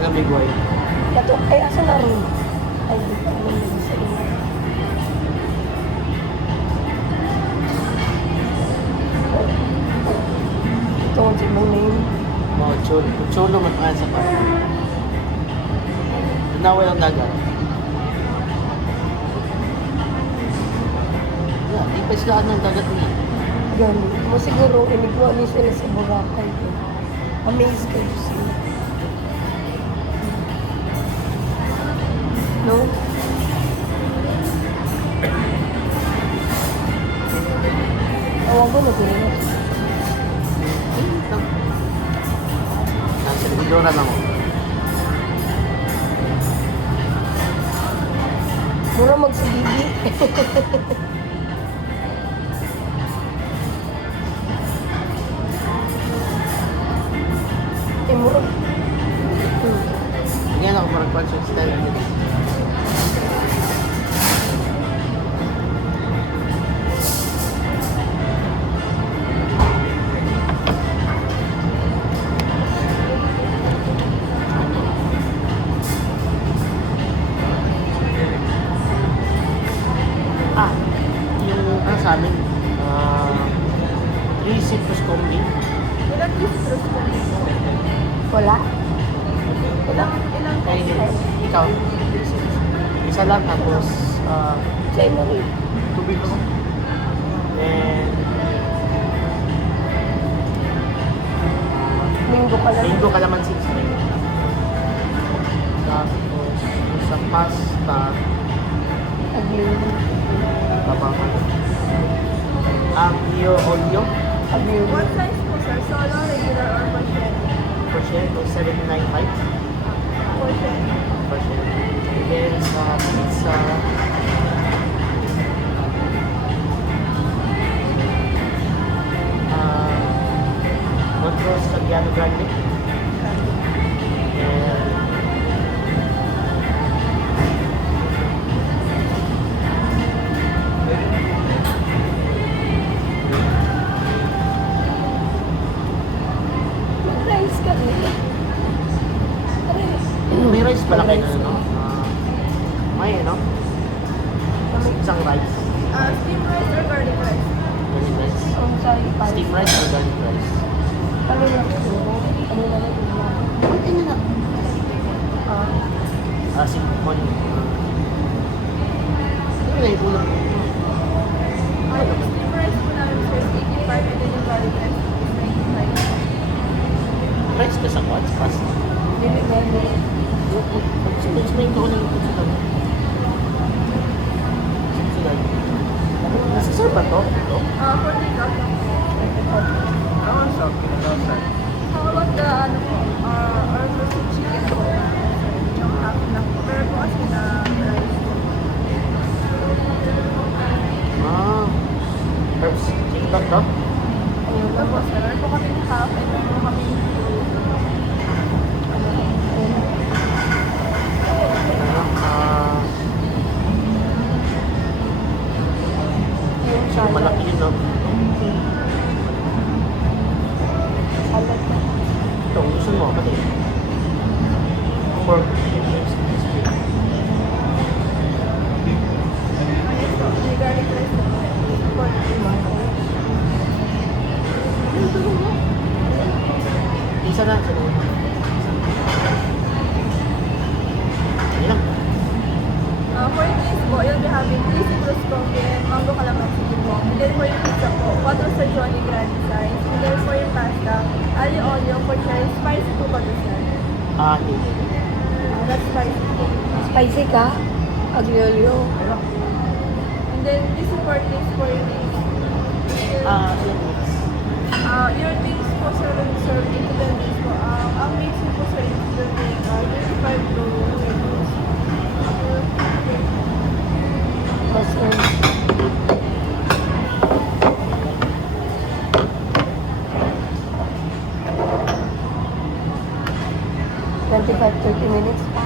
Dagang Bigway. Ito, ay, asa na rin? Ay, di pa naman yun sa inyo. Ito, ang simong name. Mga chulo. Chulo man kaya sa pa. Naway ang dagat. Yeah, di pa sila ng dagat niya. Gani. Mo siguro, inigwa ni sila sa Boracay. Amazed kayo sila. No? Awang ko na gano'n. Nasa Bidora na mo. Mura magsibigi. Mura. Yan ako marag-conscious style. Yung sa amin, 3 citrus combi. Ilang distros ko dito? Wala? Ilang Kaya pesos? ikaw, isa lang tapos Sa imo rin. tubig ko. And Linggo ka lang. linggo kalamansi sa rin. Tapos isang pasta, Aglinggo. tabangan. Ang iyo olio, Aglinggo. What size po sir? Solo, regular, or portion? porsyento, 795. Portion. Porsyento. And then sa pizza, Montrose Sagliano Grande. And Mag-rice ka rin. may rice pala kayo na, no? May, no? Isang rice. Steam rice or garlic rice? Garlic rice. Ang sorry, pala. Steam rice or garlic rice? Kami na ito. Kami na rin. Pwede na na. Simon. Ano na yung ulam? Yung steam rice po namin sir is 85 and then yung garlic rice is 95. Rice ka sa what? Pasta. Dili na rin. Explain ko na yung pagsudan. Pagsudan. Nasasarap ba to? Ito? For takeout lang. Ah, so, kinalasan. How about the ano po? Or roasted chicken po? Yung half na po. Pero po kasi na rice. Herbs. TikTok to? Ayun lang po sir. Meron po kami half and meron po kami Yung So, salad. malaki yun, no? Salad na. Ito, gusto mo, pati. Pork. may garlic rice na po. Isa lang, siguro. Yan lang. For this po, you'll be having 3 citrus coffee and mango calamansi po. And then for your pizza po, 4 sa Johnny Grande size. And then for your pasta, aglio olio for sure, spicy po ba to sir? Hindi. That's spicy po. Spicy ka? Aglio-olio. And then this is for this for your drinks. Your drinks po sir, will serve into the drinks po. Ang mix po sir, is will take 35 to 30 minutes. Mas Twenty-five, 30 minutes pa.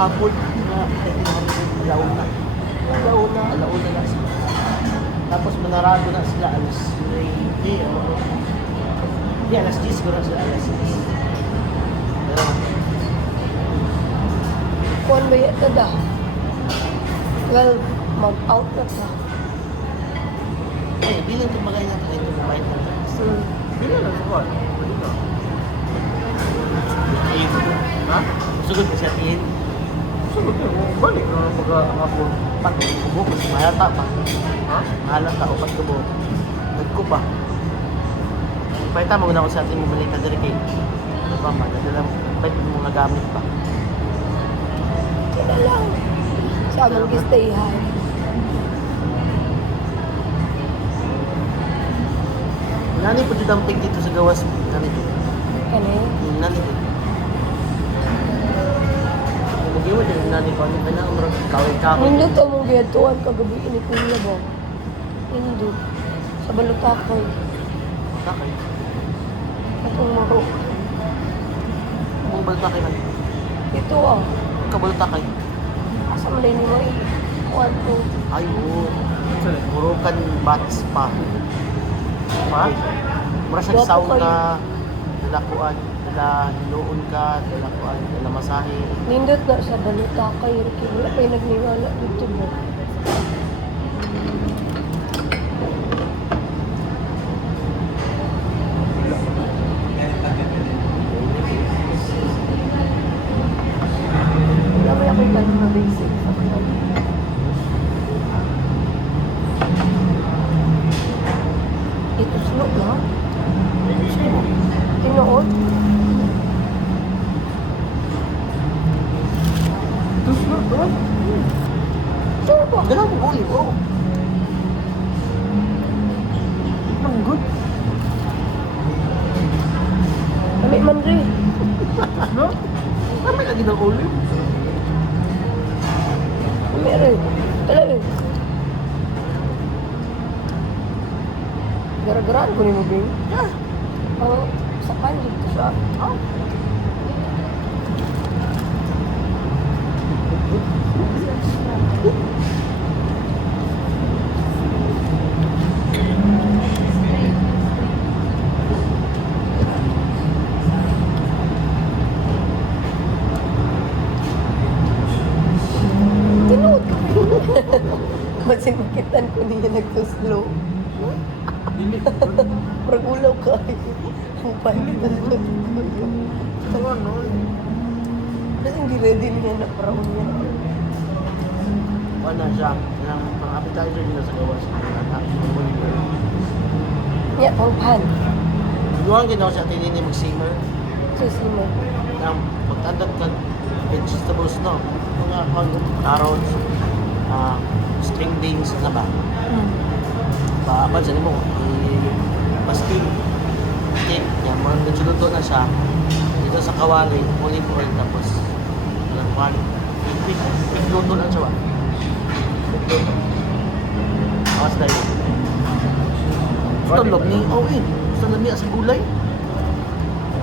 hapon na alauna. Alauna na sila. Tapos manarado na sila alas 9 o hindi, alas 10 ko na sila, alas 10. Pero Kuan ba yan da? Well, mag-out na ta. ay, bilang kumagay na tayo ito kumain na. Bila na sa kuwan. Ha? Sugod ko siya tihin. Sugod na mo. Balik na pagka-hapon. Pat kubo ko, mayata pa. Ha? Halata o pat kubo. Nagko pa. Paita mo na ko sa ating malita diri kay. Ano pa man, nadala pwede mo mga gamit pa. Kaya lang. Sa among gistayhan. Nani po damping dito sa gawas. Nani po. Kani? Nani po. Mugyo mo din nani ko. Ano ba na umrag kawin-kawin. Nindot ang mong giyatuan kagabi ni Kuya ba? Nindot. Sa Balutakoy. Takay. Atong marok. Mong balta kay man. Ito ah. Kabalta kay. Asa man din mo eh. Kuan to. Ay, oo. Murukan batis pa. Pa? Mura siya Wapo sauna. Dalakuan. Dala hinuon ka. Dalakuan. Dala masahe. Nindot na sa Balutakoy. Ricky, wala pa yung nagningala dito mo. Wala ba yung tanong na basic sa mga ito sunod na? Tinuod? Tus na, to. Sure ba? Dala mo ulit. Oo. Ang good. Kami man rin. Tus na. Kami lagi ng ulit. Kami rin. Kala rin. Gara-garaan ko ni mo, Bing. Ah. Ang sa kanjig ko siya. Ah. Tinood. Masing makitan ko niya nagtuslo. Dili. Pragulaw ka. Ang panit na nagtuslo. Tawa no. Kasi hindi ready niya na parang niya. Ano siya? Yung mga appetizer nila sa gawas. Niya, pang pan. Luwang ginawa siya tinini mag-simmer. Susi mo. Nang magtandad ka vegetables no. Mga carrots, string beans na ba? Paapan sa nimo. Pastil. Cake. Yan, mga nagsuluto na siya. Dito sa kawali, olive oil tapos walang pan. Luto lang siya ba? Luto. Awas na yun. Gusto loob ni Owen. Gusto na niya sa gulay.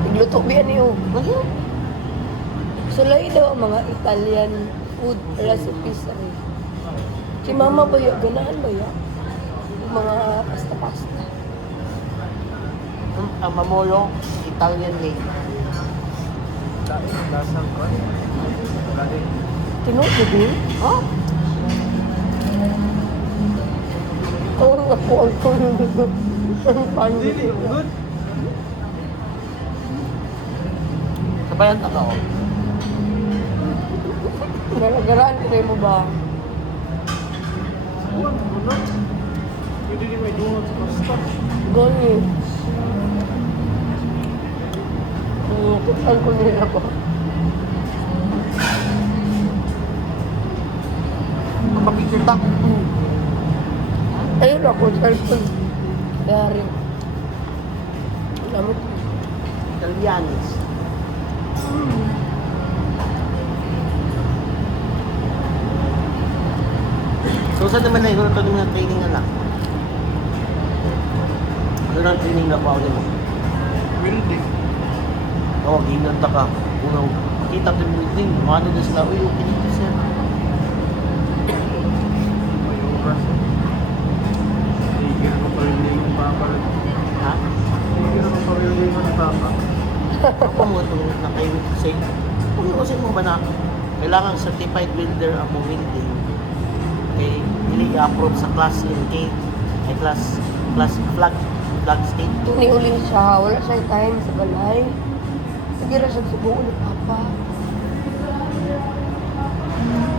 Igluto ba yan iyo? Ano? Sulay daw ang mga Italian food recipes rin. Si mama ba ya? Ganahan ba ya? Yung mga pasta-pasta. Ang mamolo, Italian made. Lasang ko. Lagi. Tinood mo din? Oh? Oo nga po ang tulog. Ang panit. Dili, good. Sabayan ta ka oh. Nalagaraan ka mo ba? Kuwan mo na. Pwede din may dungan sa pasta. Gani. Kutan ko nila ba? Magpapicture ta. Ayun ako, cellphone. Kaya rin. Lamit. Italianis. So saan naman na yun? Ito naman ang training na lang. Ito na ang training na pa ulit mo. Building. Oo, ginanta ka. Unaw, kita ko yung building, ano din sila, uy, okay dito sir. May oras. Hindi ko pa rin yung papa. Ha? Hindi ko pa rin yung papa. Ako mo ito naka-say. Kung kasi mo ba na kailangan certified welder ang mong welding kay hindi i-approve sa class in ay class flag state. Tuni uli siya, wala siya time sa balay. Sige ra siya subukan ni Papa.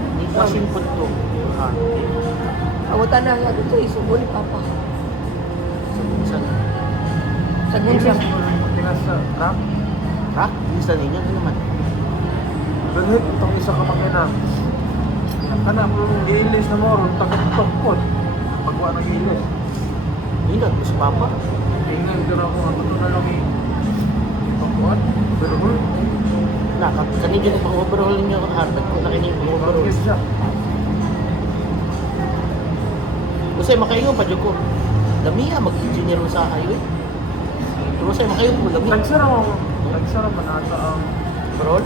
Hindi machine po to. Ha? Awatan na nga dito, isubo ni Papa. So, minsan, Sa gunsa. Makinas sa truck. ha? Minsan ninyo, ano naman? Ganit, itong isa ka makina. Kana kung giilis na mo, takot-takot. Pagwa ng giilis. Hindi na, mas papa. Tingnan ko na kung ano to na lang pagkuhan. Pero Kanin dyan pang overhaul ninyo, harbet ko na kanin pang overhaul. bakit siya? Usay makaingon pa dyan ko. Lami mag-engineer mo sa highway. Pero usay makaingon po lami. Nagsara man ata ang Overhaul?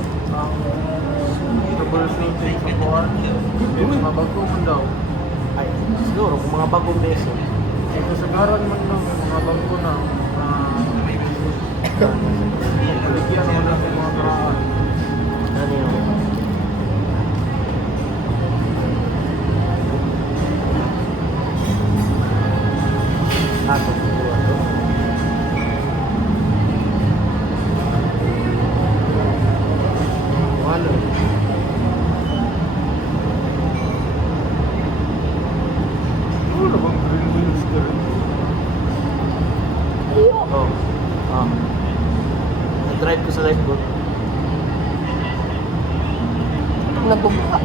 double shooting sa kuhan. Mabago man daw. Ay, siguro, kung mga bagong beso. Ito sa garan man daw, may mga bago na. Paligyan naman natin mga karaan. Ano yun? Ato, dua to. Walo. Ano bang green wheels ka rin? Oh. Ah. Nag-drive ko sa lifeboat. Nabuka.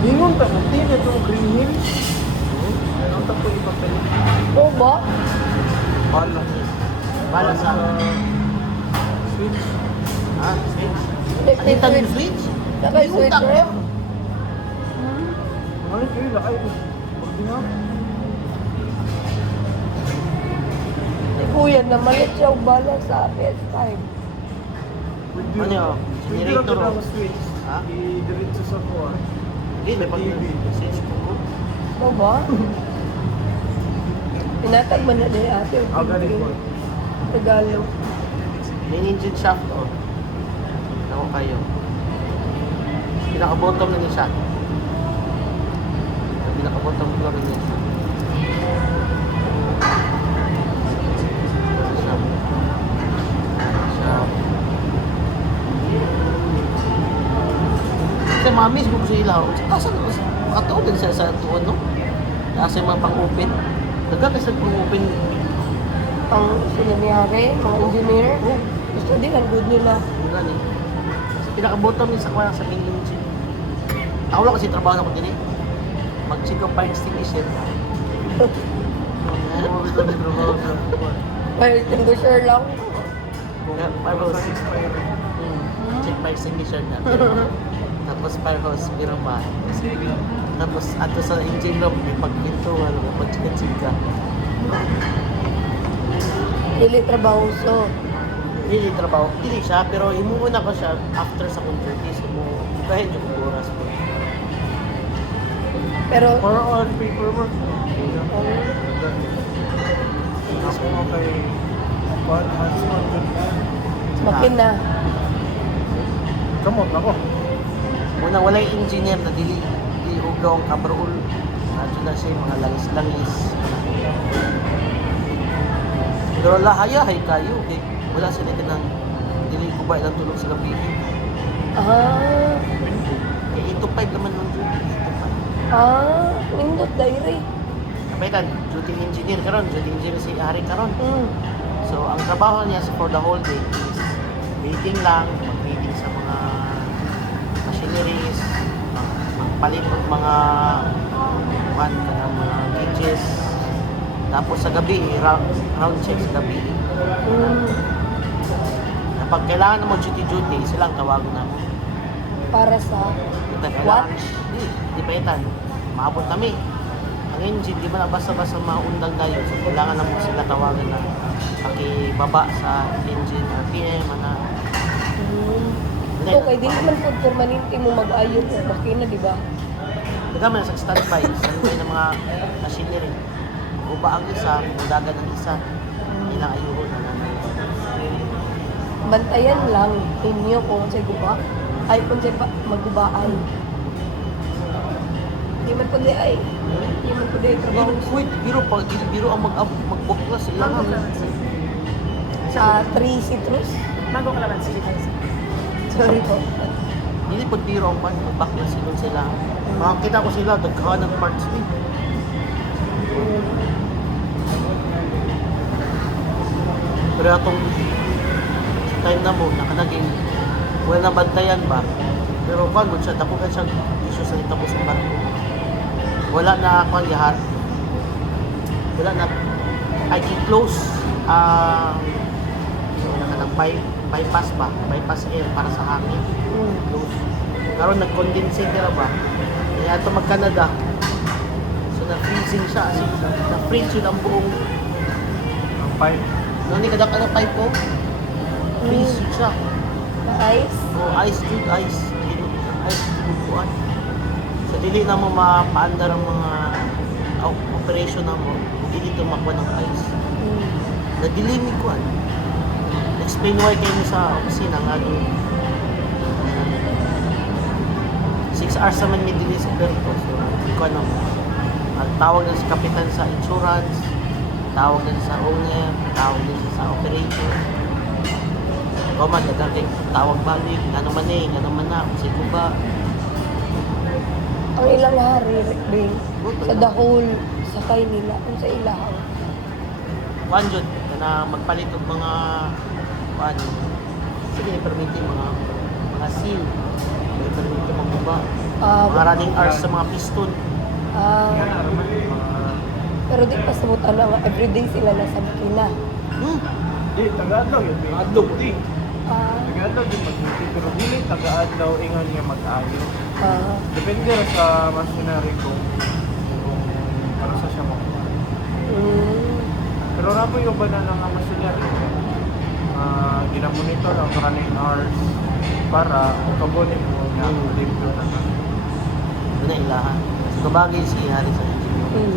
Ingon ta, hindi na itong green hills. Meron ta po ipapel. Oo ba? Pala. Para sa... Switch. Ah, switch. Electric Ano yung switch. switch? Naka-switch rin. Ano kayo lakay? Ordinal. Si Kuya na malit siya og bala sa PS5. Ano yun? Generator, Hindi oh. na switch. Ha? I-diretso sa kuhan. Hindi, may pag-switch ko ko. Oo ba? Tinatag man na din ate. Ah, ganit po. Regalo. May engine shaft, oh. Ako kayo. Pinaka-bottom na niya shaft. Pinaka-bottom ko rin niya shaft. Shaft. Shaft. Kasi mamis mo ko sa ilaw. Asan ko? Katuon din siya sa tuon, no? Kasi mga pang-open. Daga kasi pang-open. Pang sinanyari, mga engineer. Gusto din ang good nila. Yung gani. Kasi pinaka-bottom niya sa kanya sa main engine. Ako lang kasi trabaho na ko din eh. Mag-check of fire extinguisher. Oo, ito may trabaho sa kuhan. Fire extinguisher lang. Fire hose. Sa 6 fire. Check fire extinguisher na. Tapos fire hose, pero ba? Tapos ato sa engine room, may pagpinto, ano, pag-chika-chika. Dili trabaho so. Hindi trabaho. Hindi siya, pero imuuna ko siya after sa convertis. Kahit yung oras po. Pero Para on paperwork. Ako nga kay Juan Hansman. makina. Kamot ako. Muna wala yung engineer na dili ugaw ang kabarul. Nadyo na siya yung mga langis-langis. Pero lahayahay kayo. Okay? Wala sila ka ng dili ko ba ilang tulog sa gabi. Ah, Eh, 8 to 5 naman ng duty. 8 to 5. nindot diary. Kapitan, duty engineer karon, duty engineer si Ari karon. So, ang trabaho niya for the whole day is meeting lang, mag-meeting sa mga machineries, magpalit ng mga mga gauges. Tapos sa gabi, round check sa gabi. kapag kailangan mo duty, silang tawagan na. Para sa Kita What? kailangan, di pa itan. Maabot kami. Ang engine, di ba na basta-basta maundang tayo. So, kailangan na mo sila tawagan na pakibaba sa engine RPM, na. Okay, di naman po permanente mo mag-ayon o makina, di ba? Nagkaman sa standby ng mga machinery. Uba ang isa, mudagan ang isa. Ilang ayuho na nanay. Bantayan lang inyo kung sa guba. Ay, kung sa magubaan. Di man po di ay. Di man po di trabaho. Wait, biro ang mag-book na sila. Mango Calamansi. Sa 3 citrus. Mango Calamansi. Sorry po. Hindi po biro ang mag-back na sila. Makakita ko sila, daghan ng parts ni. Pero atong time na mo, nakanaging wala na bantayan ba? Pero kung mo siya, tapukan siya isyo sa itapos ng barko. Wala na kung yahat. Wala na. I can close wala ka ng bypass ba? Bypass air para sa hangin. Close. Karon nag-condensate na ba? Kaya ito mag-Canada. So na-freezing siya. Na-freeze yun ang buong Ang pipe. nani kadaka na pipe ko. Freeze yun siya. Ice. O ice good ice. Ice good kuan. So dili na mo mapaandar ang mga operation na mo. Dili ito makuha ng ice. Nadilimig kuan. Explain why kayo sa opisina nga doon. 6 hours naman may delay sa Perto. So, kuan na mo. Tawag na sa kapitan sa insurance, tawag na sa owner, tawag na sa operator. Koma, dadagay, tawag balik, nga naman na, kasi ko ba? Ang ilang hari, Bing, sa dahol, sakay nila, kung sa ilaw. Kuan dyan, na magpalit og mga, kuan, sige, permit mga seal, permit mga buba, mga running hours sa mga piston. Yan, araman. Pero di pa sabutan na nga, everyday sila nasa makina. Di, taga-adlaw yun. Adlaw di. Ah, Taga-adlaw din mag-duty. Pero dili taga-adlaw ingon nga mag-ayo. ah, Depende ra sa machinery kung para sa siya makuha. Pero rapo yung ba na nga machinery? Ginamonitor ang running hours para kabonin mo nga limpyo na na. Doon na ilahan. So, kabagay si Hari sa engineer.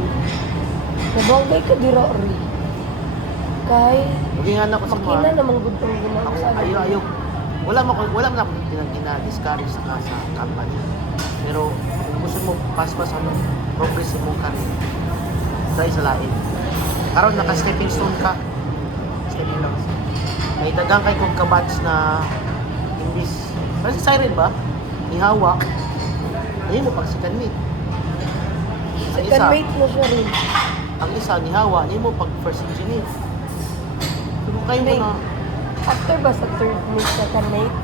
Nabangay ka dira, Ori. Kay, Laging anak ko sa makina namang gudtong ginawa Ako, sa ayaw. Wala mo na akong discourage sa company. Pero kung gusto mo pas-pas progress mo career, try sa lain. Karon naka-stepping stone ka. Stepping lang. May dagang kay kong kabats na imbis. Kasi siren ba? Ihawa. Ayun mo pag second meet. Ang isa, second mate mo siya rin. ang isa nihawa, ayun mo pag first engineer. So kung kayo mo Bing, na after ba sa third mate, second mate,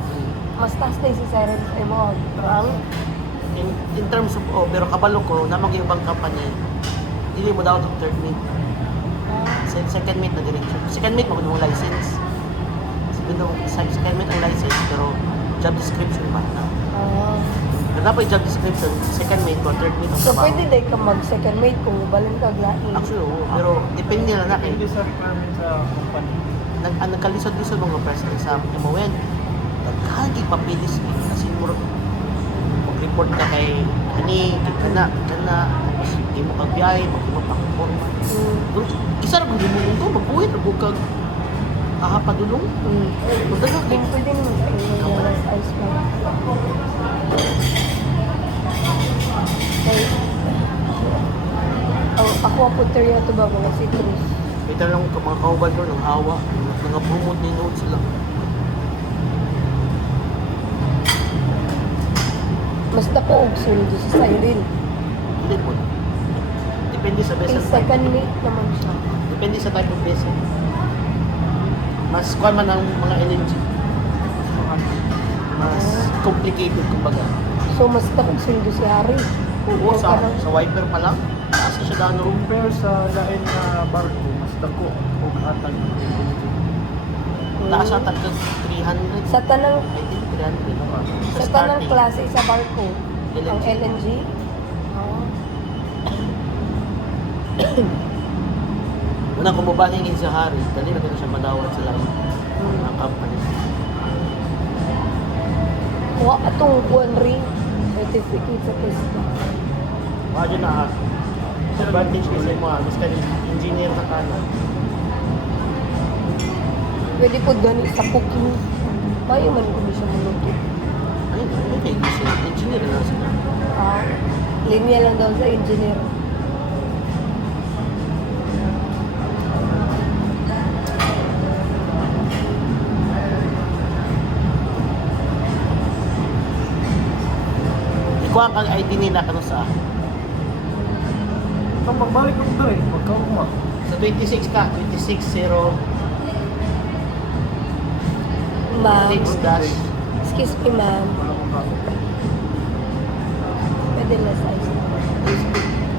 mas taas na si Siren sa mo. Ang in terms of pero kabalo ko na mag-ibang company dili mo daw ang third mate second mate na diretso second mate mo yung license second mate ang license pero job description pa pero dapat yung job description second mate ko third mate ang so trabaho pwede day ka mag second mate kung balang ka glaing. actually oo pero depende na kay Depende sa requirement sa company. nagkalisod-lisod mga person sa MON nagkagig papilis kasi puro mag-report ka kay kana tapos hindi mo kagbiyahe magpapakporma isa ra kung hindi mo ko magbuhit ra kag kahapadulong kung daga Bing, pwede naman sa inyo yung last ice man. Okay. Ako ang puter yun ito ba mga citrus? kita lang mga kauban doon ng hawa mga promote ni note sila Basta po og sundo sa siren. hindi po depende sa Yung vessel type second mate naman siya. depende sa type of vessel mas kuwan man ang mga LNG mas complicated kumbaga So, mas takog sundo si Harry. oo sa wiper pa lang kasi siya dano Compare sa lain na barko, mas dako o atag. Taas sa tagdag 300. Sa tanang I think 300. sa tanang klase sa barko, ang LNG. LNG. Oh. Una, kung mabangingin sa hari, dali na siya madawat sa langit ng company. Wa atong kuan ring certificate sa pista. Medyo na advantage kasi mo, gusto ka engineer sa kanan. Pwede po gani sa cooking. Mayo man ko siya maluto. Ayun, okay, kasi engineer na sila. Ah, linya lang daw sa engineer. Ikuha kang ID nila kano sa Kung magbalik ako doon eh, magkauma. sa 26 ka, 26-0 Ma'am, dash. excuse me ma'am. Wala akong kaso. Pwede less ice.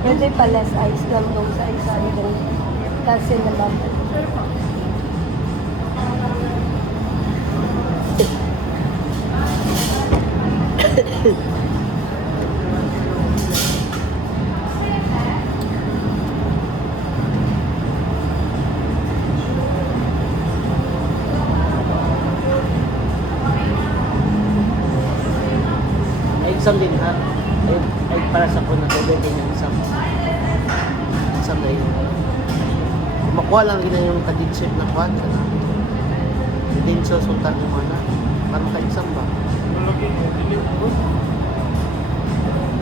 Pwede pa less ice lang dong sa isa dong. Kasi naman. Ay, exam din ha. Ay para sa ko na tubig yung exam. Exam na yun. Kung makuha lang rin yung kadidship na kwan. Credentials kung tanong mo na. Para maka-exam ba? Malaki, dili ko.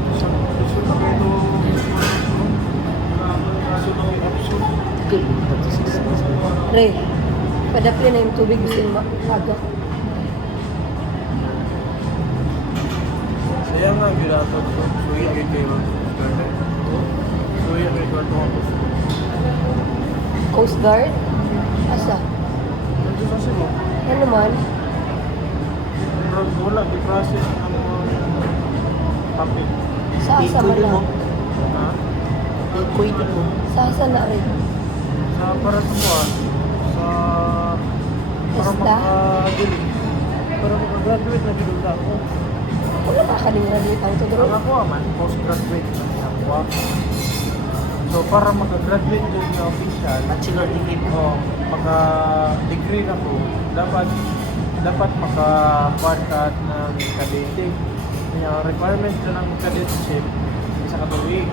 Gusto na kayo kaso na yung option. Good. 36. Re, padapli na yung tubig bisin aga. Saya nga ginato ko. Suya kay kayo. Suya kay kayo ako. Coast Guard? Asa? Ano kasi mo? Ano man? Wala, di-process ng mga papel. Sa asa man mo. na? Ha? Kuwait mo. Sa asa na rin? Sa para sa mga sa para Isda? maka-dili. Para maka-graduate na dito na ako. Wala ka kaning-graduate ang Ang tudro. ako man, postgraduate na niya ako. So para maka-graduate dun na official, Bachelor degree mo. maka-degree na ko, dapat maka-quartat ng cadet. Yung requirement na ng cadetship, isa katuig.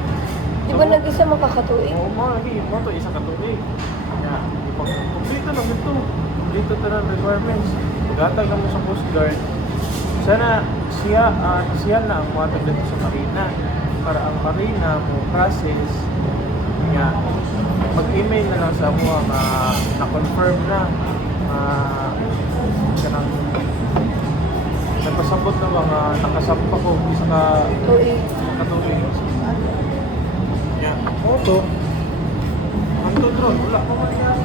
Di ba nag-isa makakatuig? Oo, mga lagi, mo to isa katuig. Kaya, pag kumplito na ito, kumplito to ng requirements. Paghatag na mo sa Coast Guard, siya na ang matag dito sa Marina. Para ang Marina mo process, nga, mag-email na lang sa mo na-confirm na kanang nagpasabot na mga nakasampa ko isa ka Tuig. katuig. Yeah. Moto. Ang drone, wala pa man yan.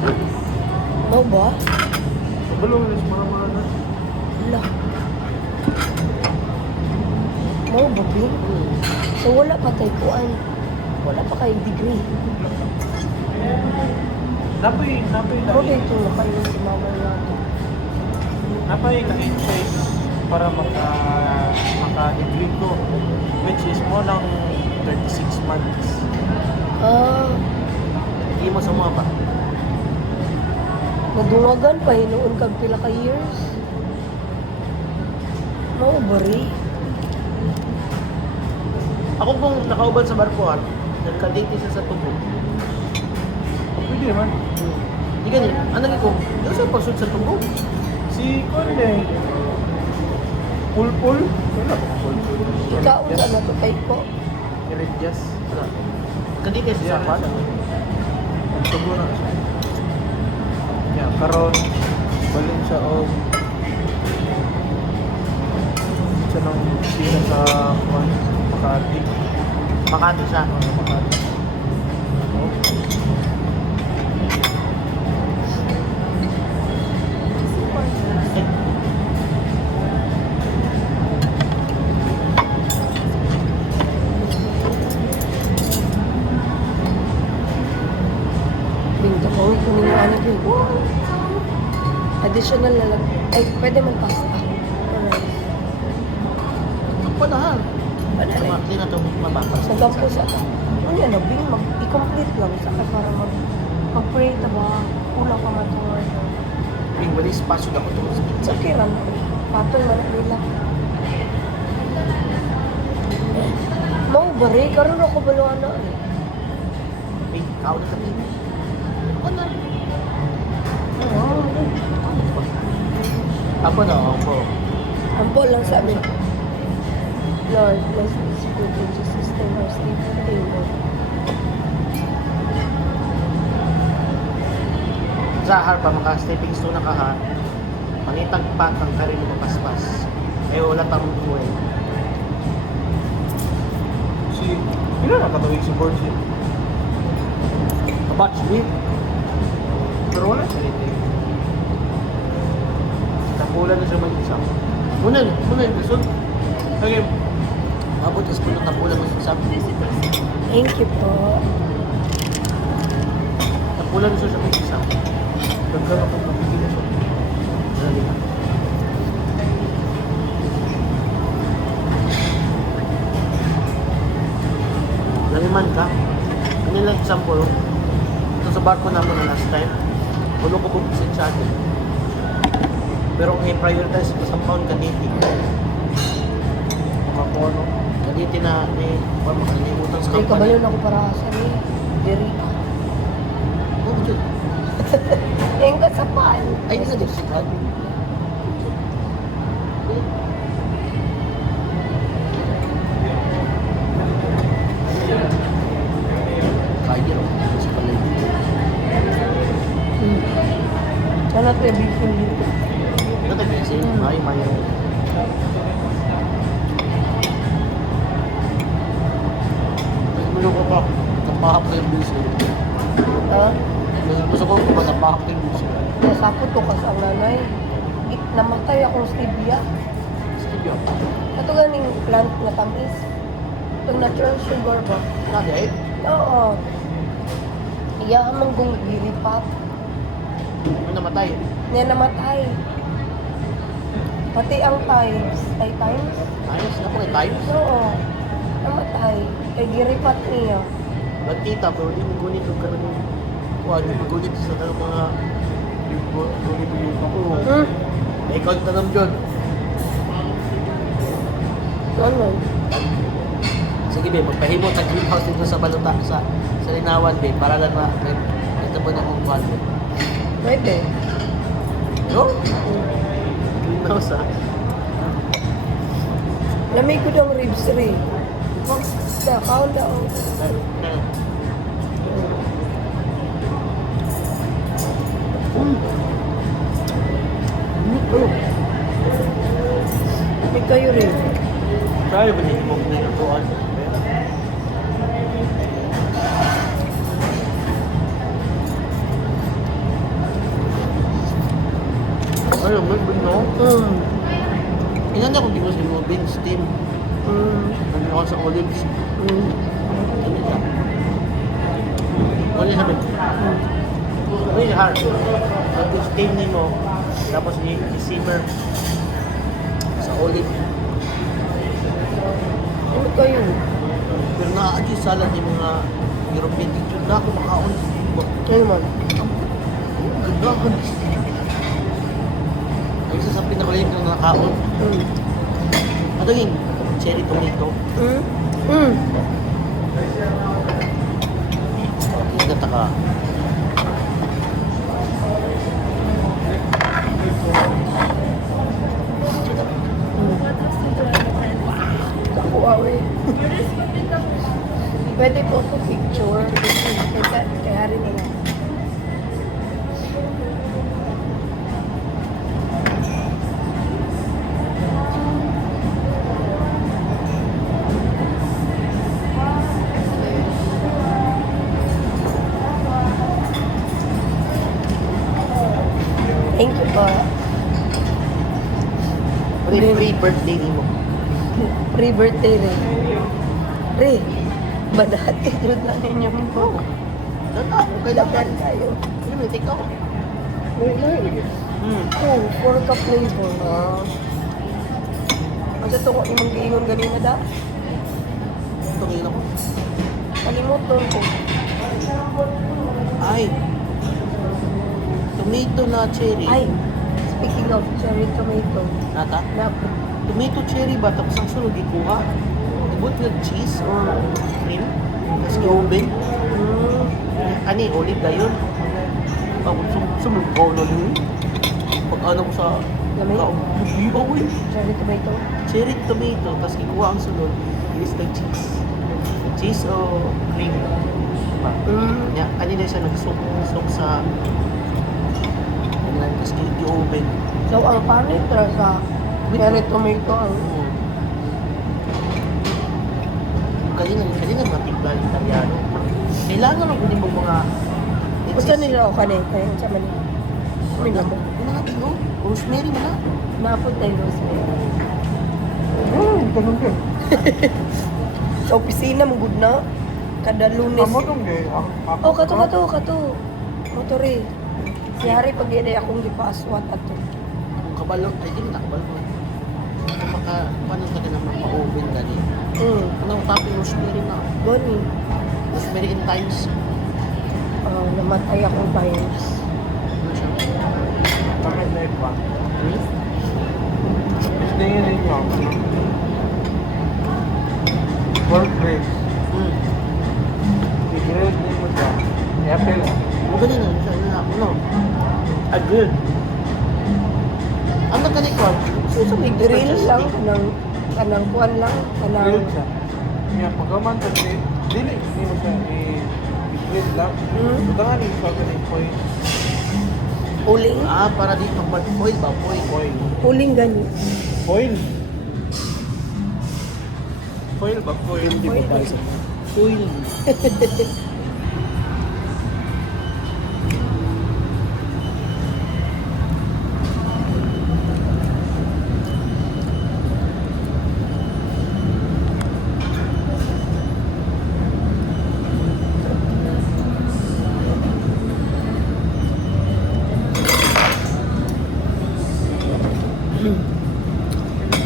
Mau ba? Balong rin, mga na. Wala. Mau ba, Bin? So wala pa tayo kuan. Wala pa kayo degree. Napay Ako dahil. dito nakainin si mama natin. Napay ka-interest para maka-degree ko. Which is mo lang 36 months. Ah, Hindi mo sa mga pa. nadungagan pa hinuon kag pila ka years. Mau ba rin? Ako kung nakauban sa barkuhan, nagka-date isa sa tubo. Pwede naman. Hindi ganyan. Ano ko? Yung sa pagsunod sa tubo. Si Conde. Pulpul. Wala ba pulpul? Ikaw sa natutay ko. Religious. Wala. Nagka-date isa sa kwan. Tubo na siya. Yeah, karon balin siya og siya nang sila sa kwan Makati. Makati siya. Makati. Eh, Binto ko, kunin yung anak ko. Additional na lang. Ay, pwede man pasta. Alright. Ang panahan. Banalay. Hindi na ito mabapas. Sa gampo sa ano yan, Bing, i-complete lang sa para mag-pray ta ba? Kulang pa matungod. Yung walis pasod ako ito sa pizza. Okay lang. Patoy man nila. Mau bari, karon ako baluan na. May ikaw na kami. Ano? Ako na, ako. Ampo lang sa amin. Lord, bless this food in Jesus' name, our Savior. Amen. Zahar pa maka-stepping stone na ka ha. Pangitagpat ang karin mo paspas. Kaya wala tamang buhay. Si, hindi na nakatawig si Borgi. Kabatch me. Pero wala siya rin. Tapulan na siya mag-isa. Munan yung gusto. Okay. Abot is puno tapulan mo sa Thank you po. Tapulan na siya mag-isa. Nagkaroon akong mapigil siya. Dali na. Laliman ka. Kanilang example, ito sa barko namin na last time, ulo ko bukisin sa atin. Pero ang i-prioritize ko sa pound kaniti. Mga porno. Kaniti na ni makalimutan sa Ay, company. kabalo na ako para sa ni Diri. Oh, Diyos. Yung kasapan. Ay, nasa Diyos si God. Kaya rin. Sa palay. Sana ito yung beefing dito. Ito tayo kasi, may. Gusto ko pa, napahap ko yung bilis. Ha? Gusto ko pa, napahap ko yung bilis. Nasapot ko kasi ang nanay. Namatay akong stevia. Studio. Ito ganing plant na tamis. Itong natural sugar ba? Nadi, eh? Oo. Iyahamang kong giripat. May namatay. Niya namatay. Pati ang times. Ay, times? Ayos na po kay tayo. Oo. Namatay. Kay giripat niya. Nagkita, pero di mo gunit yung kanang kuha, di mo gunit sa kanang mga gunit yung ako. Eh, ikaw yung tanong dyan. Ano? Sige, be, magpahimot ang greenhouse dito sa baluta, sa linawan, be, para lang na, ito po na kong kuhan, be. Pwede. No? Greenhouse, ah. Lamig ko ng ribs rin. Kaon daw. May kayo rin. Kaya ba niyo kung nilutuan? Ay, may no? Inan ako di ko sa moving steam. Ano ako sa olives. Ano siya? Ano sabi? Ano yung hard? Pag steam ni mo, tapos i-simmer sa olive. Ano kayo? Pero na-adjust salad yung mga European dito na ako makaon. Ano man? Gagahan. Ang isa sa pinakalit na nakaon. Ano yung cherry tomato? Nagtataka. What was the Johnny Granizain? Kakuawi. Yours complete na po siya. Pwede po ito picture. Kaya rin nila. Thank you po. Pre-birthday ni mo. Pre-birthday rin. Pre, banati doon lang ninyong po. Nata, okay lang yan. Laban kayo. Ano, take out. May lagi. Oh, 4 ka flavor. Asa to ko imong giingon ganina da? Ito ngayon ako. Kalimutan ko. Ay. Tomato na cherry. Ay, speaking of cherry tomato. Nata? Napo. Tomato cherry ba? Tapos ang sunod ikuha. Ibut ng cheese or cream. Tapos i-oven. Ani, olive na yun. Pag sumulpaw na yun. Pag ano ko sa... Lamay? Ibaw eh. Cherry tomato. Cherry tomato. Tapos ikuha ang sunod. Is the cheese. Cheese o cream. Diba? Ya, kanina siya nag-soak sa... Ano lang, tapos i-oven. So, ang panit ra sa cherry tomato ang Kanina mga timpla ng Italiano. Kailangan lang kunin mong mga... gusto nila o kanay kaya sa man. Ano natin, no? Rosemary mo na. Napod tayo rosemary. Ganun din. Sa opisina mo good na. Kada Lunes. Amo tong gay. Oh, kato. Motori. Si Hari pag yan ay akong gipaswat ato. Kung kabalo, ay di mo nakabalo ko. Paano ka na ma-oven gani? Anong topping rosemary na? Goni. Rosemary in times. Namatay akong virus. Ano siya? Bakit na iba? Gusto niya ninyo. Pork ribs. I-grill din mo siya. I-apple. Magaling na siya. No. Agreed. Ang nagkanik ko, So, may grill lang, kanang kuwan lang, kanang... Grill siya. Kaya pagkaman sa grill, dili mo siya i-grill lang. Butangan yung siya ganun po yung Uling? para di mag-foil ba? Foil. Uling gani. foil. Foil ba? Foil. Di ba tayo sa foil?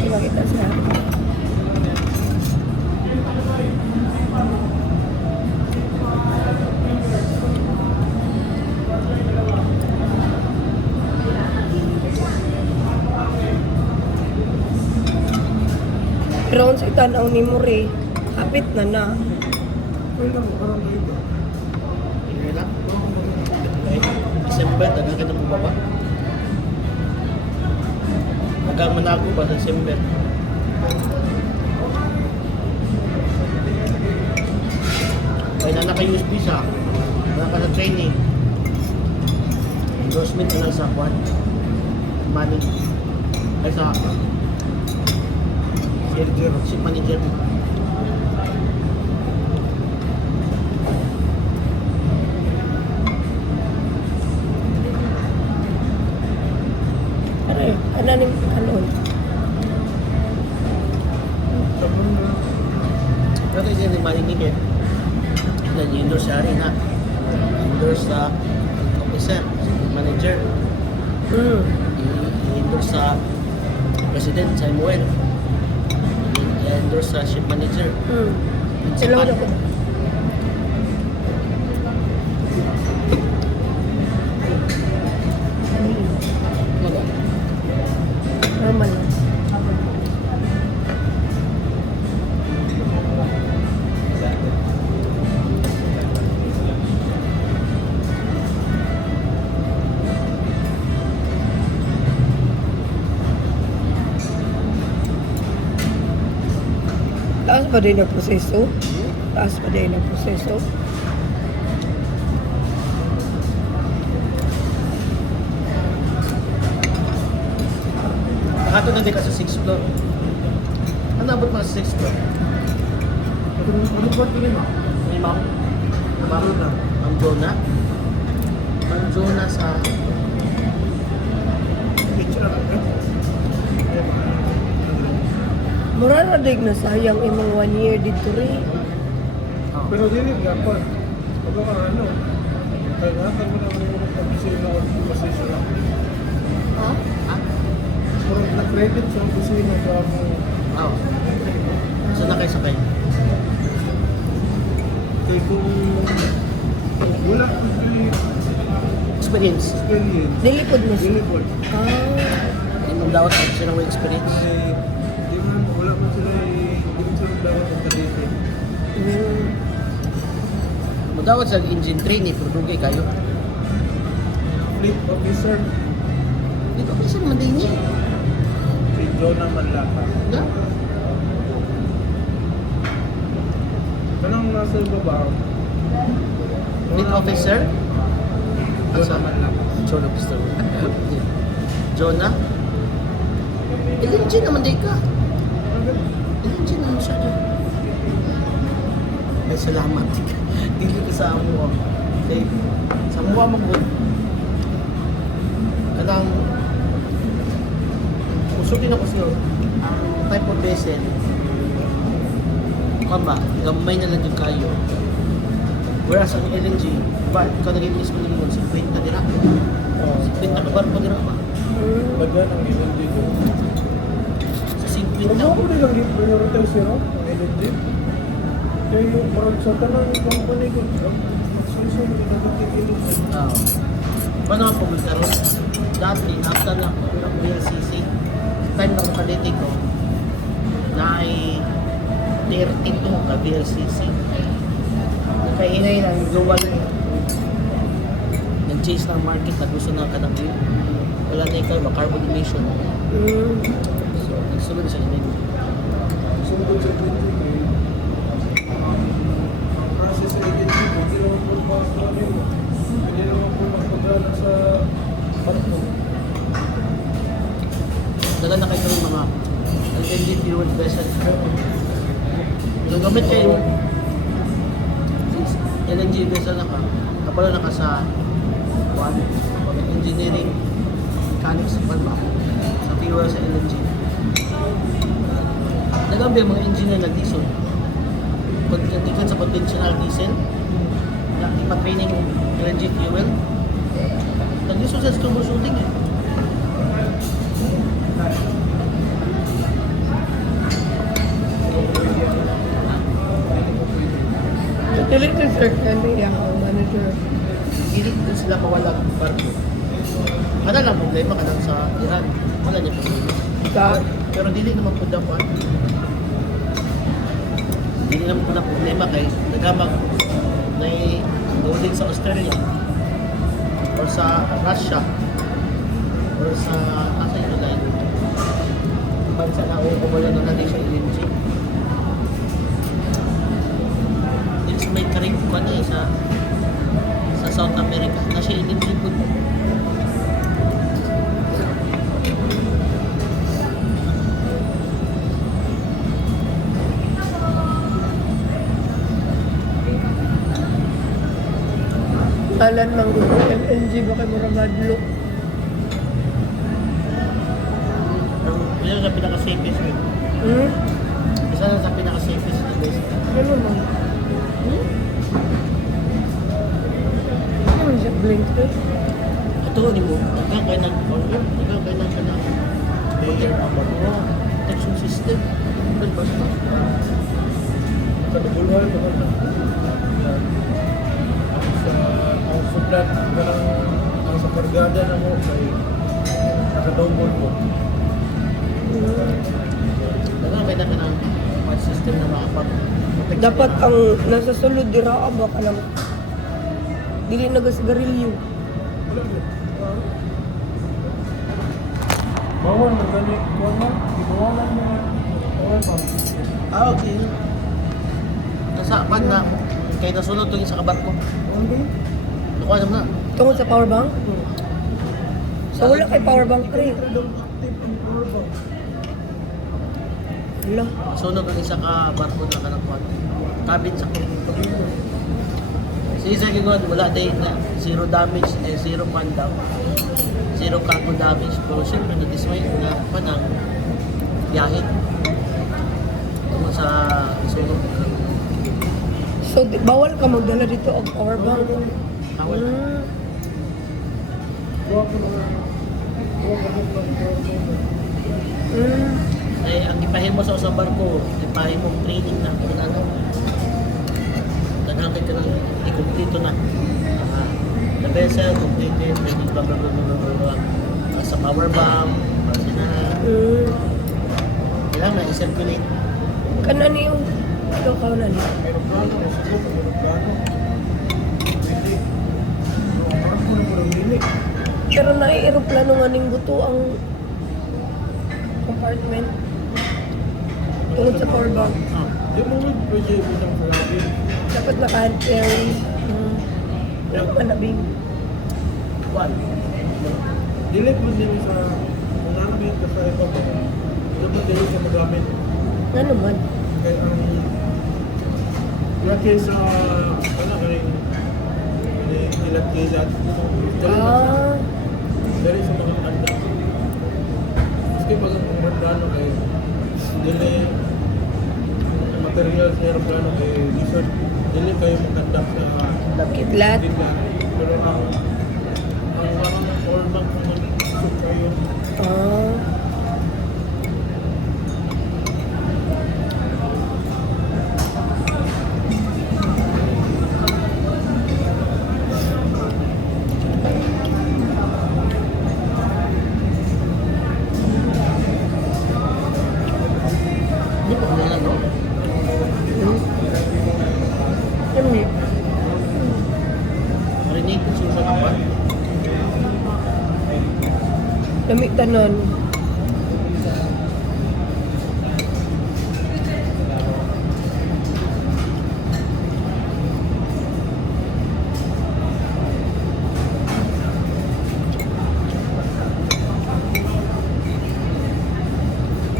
Pinakita sa Pero sa itanaw ni Muri, hapit na. Hindi lang. December, dagang ka na bumaba. Dagang manago ba sa December? Kaya na naka-USB siya. Naka na training. Endorsement na lang sa kwan. Money. Ay sa ship manager. Ano ning kanon? Pero hindi na maringin eh. Nag-endorse siya rin ha. Endorse sa officer, manager. I-endorse sa president, Samuel. I-endorse sa ship manager. Sila ko ko. Normal. Taas pa din ang proseso? Taas pa din ang proseso? Nakato na din ka sa 6th floor. Ano abot mo sa 6th floor? Ano ba tingin mo? May ma'am? Ma'am Jonah? Ma'am Jonah sa... Mura na dig na sayang imong 1 year dito rin. Pero dili dapat. Pag ano, kailangan mo na ng pag-isip na position. Ha? Ha? Parang na-credit sa opisina sa ako. Oo. Saan na kayo sakay? Kaya kung wala ko Experience. experience, Dilipod mo siya. dilipod. Ah. Hindi mo dapat sila may experience. Eh, di man, wala man sila di man sila dapat ang kalite. Mm. Madawat sa engine trainee, pero dugay kayo. Fleet officer, Hindi ko kasi naman din niya. si Jonah Manlaka. Na? Anong nasa baba? Fleet officer? Jonah Manlaka. Jonah officer. Jonah? Engine naman din ka. Engine naman siya dyan. Ay, salamat. Dili ko sa amo. Okay. Sa amo mo ko. Kanang usukin ako siya. Ang type of vessel. Kama, gamay na lang yung kayo. Whereas ang LNG, ba, ikaw nag-inis mo nilingon, 50 dira. 50 ka bar pa dira ba? Bagan ang LNG ko. Sa 50 Ano ko nilang i-prioritize yun, no? Ang LNG? Kaya yung parang sa tanang company ko, magsusunod na natin LNG. Paano ang pumunta ron? Dati, nafta na ako ng VLCC. Time na kalite ko, na ay 32 ka VLCC. Nakahinay ng global nag-chase ng market na gusto na kanang wala na ikaw, carbon emission. Mm. So, nagsunod siya yun. Sungkod sa LNG, process sa LNG, hindi naman po makakano yun. Hindi naman po magpagana sa barko. Daga na kayo ng mga LNG fuel vessel. Gagamit kayo LNG vessel na ka, kapalo na ka sa engineering mechanics palma sa fuel sa LNG. Nagambi ang mga engineer na diesel. Pag tikat sa conventional diesel, na ipa-training yung LNG fuel, nag-use sa troubleshooting eh. Dili to sir kami yung manager. Hindi ko sila mawalang barko. Kada lang problema ka lang sa Iran. Wala niya problema. Sa Pero dili naman po dapat. Dili naman po na problema kay nagamag na loading sa Australia or sa Russia or sa asa ito na yun. Bansa na o wala na natin sa LNG. It's may karing ko na sa South America na siya LNG po. talan ng gusto LNG baka mura madlo. Yan sa pinaka-safest. Hmm? Isa lang sa pinaka-safest na base. Ano man? Hmm? Ano man siya blink eh? Ito, ni mo, hanggang kayo nag-order, hanggang kayo nag-anak. Layer ang bago, protection system. Basta. Sa Dugulwal, baka na. Sa ang sulat, parang ang sa kargada na mo, may nakadombol ko. Hanggang kayo nag-anak ng system na makapag-protect. Dapat ang nasa sulod dira ba ka lang dili nagasgarilyo. Wala mo. Bawal na gani, kuwan mo, ibawalan mo. Bawal pa. Okay. Nasa bag na, kaya nasunod ito sa kabat ko. Okay. Nakuha naman na. Tungod sa power bank? So wala kay power bank pre. Active in power bank. Wala. Nasunod ang isa ka barko na kanakuha. Cabin sa kumpito. Sige wala day na zero damage, zero pan down. Zero cargo damage. Pero siyempre, na-dismay na panang biyahe. Tungkol sa isunog. So bawal ka magdala dito og power bank. Bawal. Hmm. Kuha ko na Mm. Ay, ang ipahin mo sa usang barko, ipahin mo training na kung ano. Tanang ka lang, i-complete na. The vessel, completed, then blah blah blah blah blah blah. Sa power bomb, kasi na, Mm. kailangan na i-circulate. Kanan yung ikaw na niya. Aeroplano, masukot, aeroplano. Hindi. Parang murang dili. Pero na-aeroplano nga ning buto ang compartment. Tungod sa power bank. Di mo would pwede isang salabi. Dapat naka-hand carry. Wala ko manabing. One. Dili po din sa kung ano may sa iba po. Dapat dili sa magamit. Nga naman. Kaya ang laki sa ano kay kilat-kilat. Ah. Dari sa mga kanta. Maski pag ang aeroplano kay dili ang material sa aeroplano kay research dili kayo maganda sa Kitlat. bigla. Pero ang parang all bank naman so kayo. Ah. Hindi pa kung ano. Kami. Marinig ko sa usang apa. Lami tanan.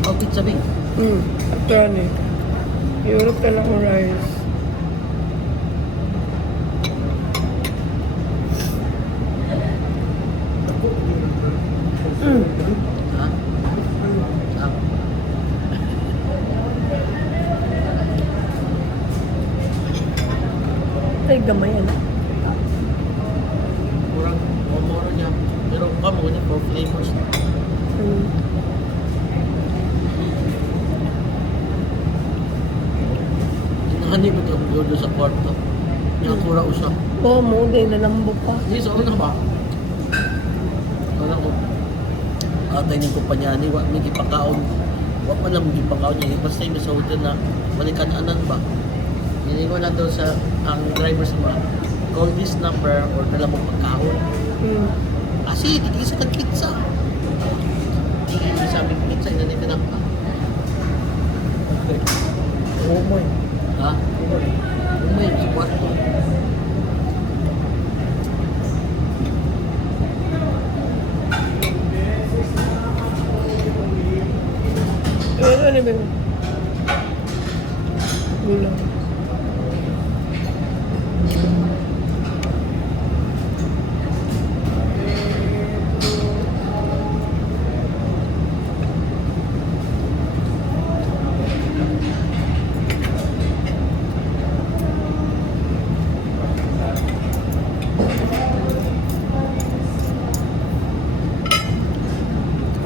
Outfit sabi. Ito ni. Europe ka lang rice. Ha? Ah. Ay, gamay ano. Kurang moro niya. Pero kamo ni for flavors. Hinahani ko ito ang sa kwarto. Nakakura usap. Oo, mo din nanambok pa. Hindi, sa una ba? Wala ko. Atay ng kumpanya ni, wala may ipakaon. Wala pa lang ipakaon niya. Basta yung sa hotel na balikan-anan ba? Hindi ko na doon sa ang driver sa mga call this number or dala mo pagkaon. Kasi, tigisa kang pizza. Hindi sabi ko pizza, ina na pinaka. Oh my. Ha? Umay, sa kwarto. Ano ba yun? Gula.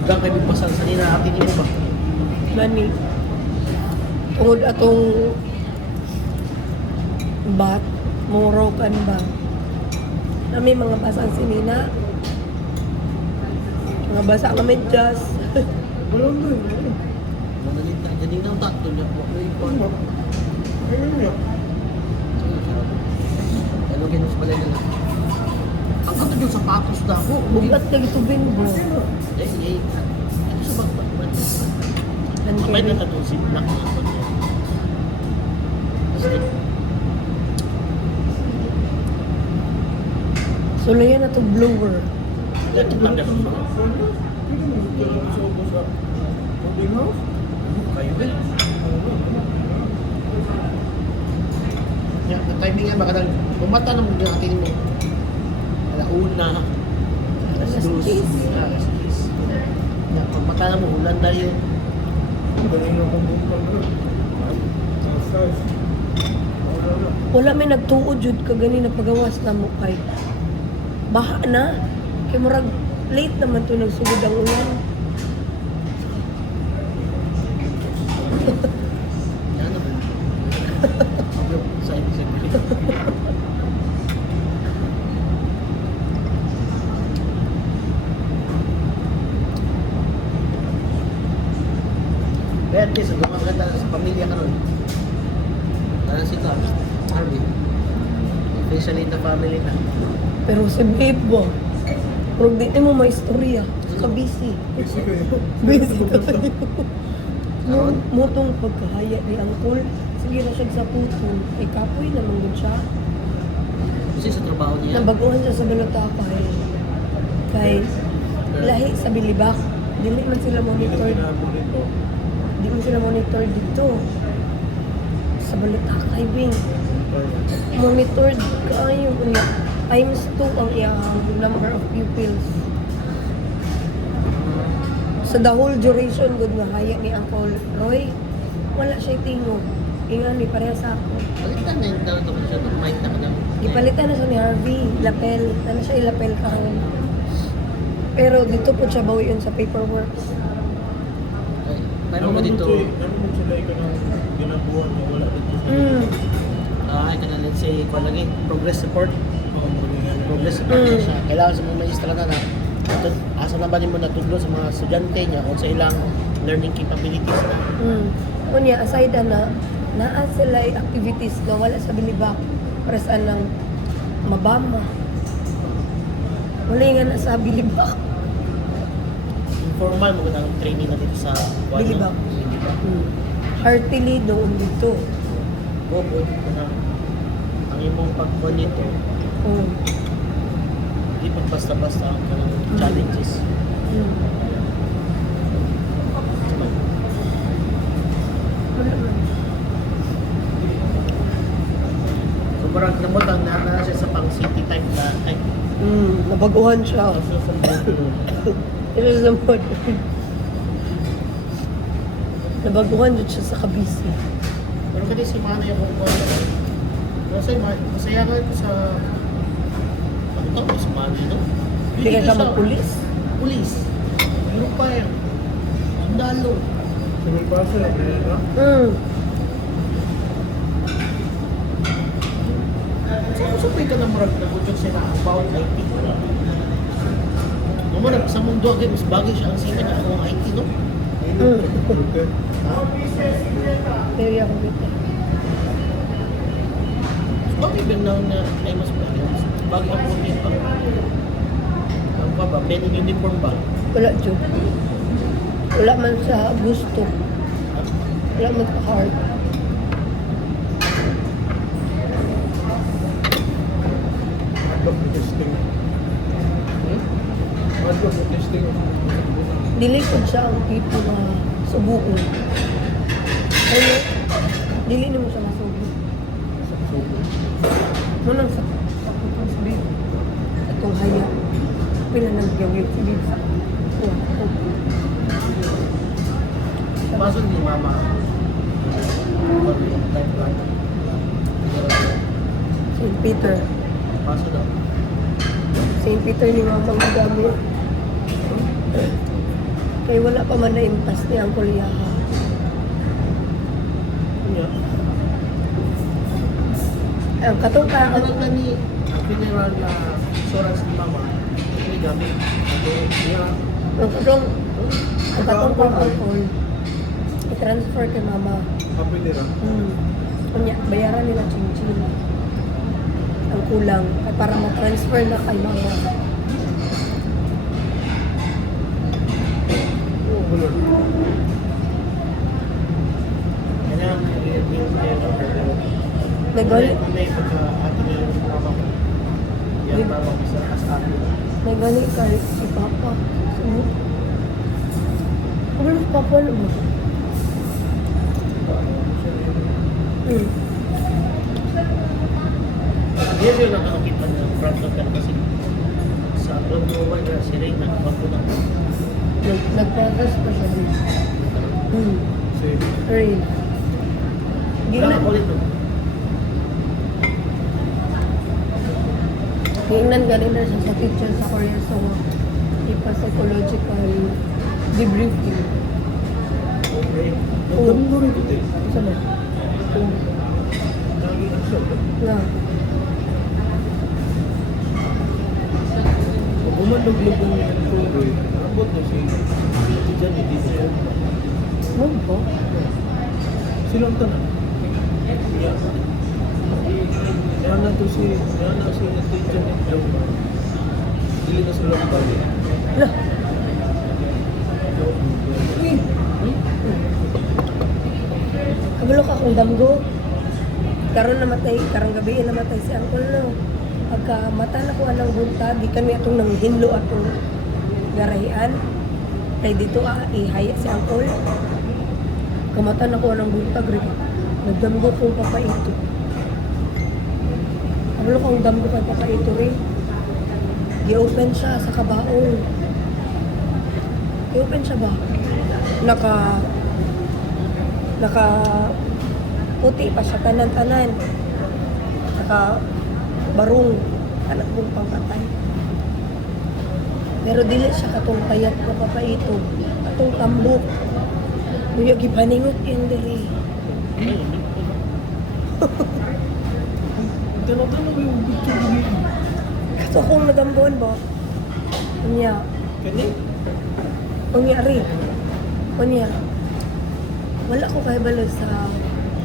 Hanggang kayo bigpasan sa nina atin mo ba? Nani. Tungod atong bat, morokan ba? Nami mga basang sinina. Mga basa nga medyas. Wala na. Manalita, ganing ng tatlo niya po. Ayun niya. Ano ginos balay na lang. Ang kato yung sapatos na ako. Bugat na ito bimbo. Ito sa bagbat. Hand Kapay na carry. tatong siplak na ako niya. Kasi, Sulayan na to blower. dati pa ka sa Pwede mo magkakaroon sa ubos sa boarding house? kayo ba? Yeah, the timing nga baka lang, bumata na mo yung atin mo. Alauna. Alas dos. 10. Alas 10. Yeah, pagmata na mo, ulan na yun. Galing na kung bukal na. Massage. Wala na. Wala may nagtuod jud ka gani na pagawas na mo kay baha na kay murag Late naman to nagsugod ang ulan. Yan naman. Sa isip. Pero at least, gumaganda sa pamilya ka nun. Parang si Carl, Harvey. Officially in the family na. Pero si babe ba? Pero di mo maistorya. Ka-busy. Busy tayo. Mutong pagkahaya ni Uncle. Sige na siya sa putol. Ay kapoy naman din siya. Kasi sa trabaho niya. Nabaguhan siya sa balota kay lahi sa Bilibak. Dili man sila monitor. Di man sila monitor dito. Sa balota kay Bing. Monitored kayo niya. Times 2 ang iyang number of pupils. Sa the whole duration good nga haya ni Uncle Roy, wala siya tingog. Ingan ni pareha sa ako. Palitan na yung tawag ko siya. Mic na ka na. Ipalitan na siya ni Harvey, lapel. Ano siya ilapel kahon. Pero dito po siya bawiin sa paperwork. Pero mo dito. Ano mo sila ikaw ng ginagawa niya? Wala dito. Ay, ka na let's say, kung lagi, progress report. Progress report na siya. Kailangan sa mga maestra na asa na ba niyo mo natudlo sa mga estudyante niya o sa ilang learning capabilities na. Unya, aside na, naa sila activities na wala sa Bilibak. Para saan ng mabama. Wala nga na sa Bilibak. Informal mo ang training na dito sa Bilibak. Heartily doon dito. Bukod ko na ang imong pag-monitor, hindi pag basta-basta ang kanang challenges. So parang namutang na siya sa pang city type na type. Nabaguhan siya. Ito sa mood. Nabaguhan din siya sa kabisi. Pero kasi si Mana yung masaya nga ito sa ano tawag si Mana, no? Hindi ka siya magpulis. Pulis. Meron pa yan. Sundalo. Sumipasa na pinila. So may ka na marag nagutog sila about IT. Naman sa mundo agad, mas bagay siya ang sila na ang IT, no? Very ako dito. Bakit ba na ay mas bagay? Bagay ang puti pa. Ang pa ba? Men in uniform ba? Wala dyan. Wala man sa gusto. Wala man sa heart. Adlock testing. Adlock testing. Dili ko siya ang tipo na subuon. Ano? Dili na mo siya masubo. Muna sa putong sabi. Itong haya. Pila nang gawin si Bib sa Pasok ni Mama. St. Peter. Pasok daw. St. Peter ni Mama ang gamit. Kaya wala pa man na-impas niya ang kulyaha. Ang katungka, Ano na ni funeral na insurance ni Mama? Hindi gamit. Ito niya. ang katong alcohol, i-transfer kay Mama. Happy nila. Kunya, bayaran nila chin-chin. Ang kulang, ay para ma-transfer na kay Mama. Kaya Nagani, may pagka-ate niya yung Mama ko. Yan Mama ko sa asabi. nagani ka si Papa. Ano? Ano si Papa ano mo? Hindi siya nakakita ng problem ka kasi sa loob ng uwan na si Ray nakapapo na. Nag-progress pa siya din. Ray. Wala ako ulit no? Gingnan galing na siya sa teacher sa Korea. So, ipa-psychological debriefing. Okay. Nagkaroon ko rin ito eh. Isa ba? Kung lagi ang show. Na. Kung umandog-log ang COVID, abot na si Jan, hindi siya. Ano ba? Silang tanan. Yeah. Yana to si Jan ito. Dili na silang bali. Lah. Kabalo ka kung damgo. Karon namatay, karang gabi namatay si Uncle no. Pagka mata na ko anang bunta, di kami atong nanghinlo atong garahian. Kay dito ihaya si Uncle. Kamata na ko anang bunta, grig. Nagdamgo kong papaito. Kabalo ka kung damgo kay papaito rin. I-open siya sa kabaong. I-open siya ba? Naka puti pa siya tanan-tanan. Naka barong anak mong pangkatay. Pero dili siya katong payat na papaito. Katong tambok. Kuya gipaningot yun diri. Tanong-tanong yung picture niya. Kato kong nagambuan ba? Unya. Kani? Unyari. Unya. Wala ko kahibalo sa...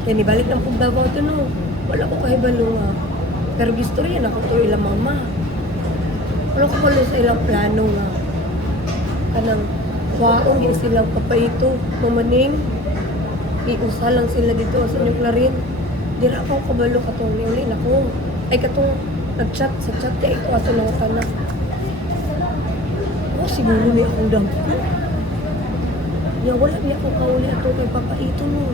Kaya nibalik ng pagbabaw ito no. Wala ko kahibalo nga. Pero gusto rin ako to ilang mama. Wala ko pala sa ilang plano nga. Kanang waong yung silang papaito. Mamaning. Iusa lang sila dito sa inyong klarin. Dira ako kabalo katong niulin ako. Ay katong nag-chat sa chat kaya ito ato lang tanak. Oh, siguro may akong dampo. Ya, wala niya ako kauli ato kay papaito no.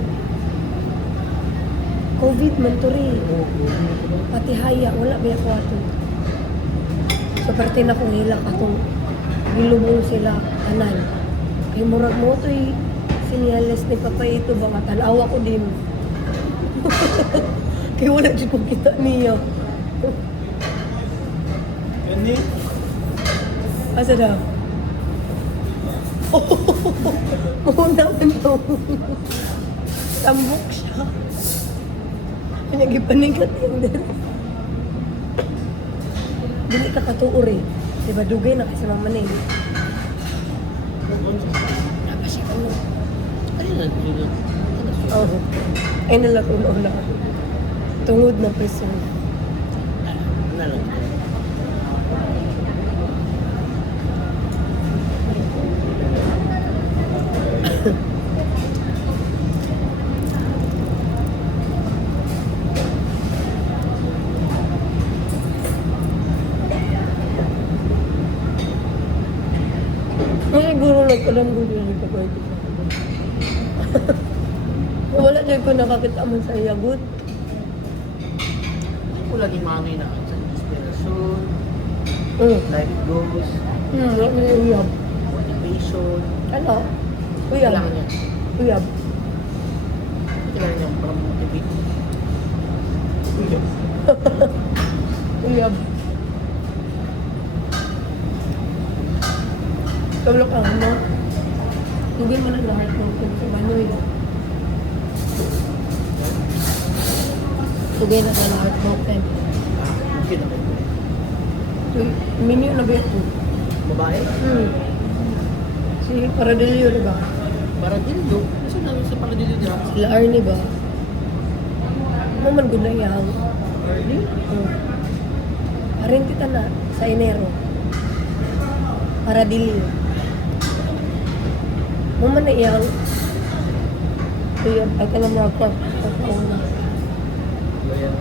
COVID man to rin. Pati haya, wala ba ako ato. So, parte na kong hilak atong gilubong sila tanan. Kay murag mo to'y sinyales ni papaito ba nga tanawa ko din. Kaya wala dyan kong kita niya. Kani? Asa daw? Muna man to. Tambok siya. Pinagipanigat yung dere. Dili ka katuor eh. Diba dugay na kasi mamaning. Napa siya ko. Ano na? Oh. Ay nalako na. Tungod na preso. Ano lang? Siguro nagkalamgo din ang kapag. Wala dyan ko nakakita man sa iyagot. Ako lagi manoy na sa inspiration, Hmm. life goals, Wala na yung uyab. motivation. Ano? Uyab. Kailangan yan. Uyab. Kailangan yan para motivate. Uyab. Kablo ka ano? Tugin mo na lahat mo kung sa Manoy. Tugin na sa lahat mo kung Okay na kayo. mini na ba ito? Babae? Si Paradilio, di ba? Para din do. Kasi namin sa pala dito niya. Sila Arnie ba? Maman gud na yang. Early? Parin kita na sa Enero. Paradilio. Maman na yang. Kuya, ay ka lang ako. Ayan.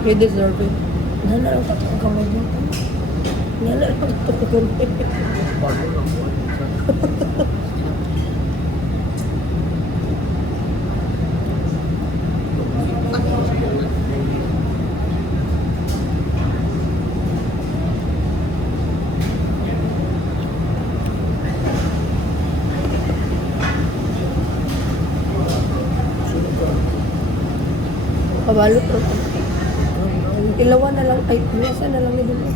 You deserve it. Nana lang tatang kamay mo. Nana lang tatang kamay. Bago lang po. Kabalo pero ilawan na lang, ay, nasa na lang ni Dulo.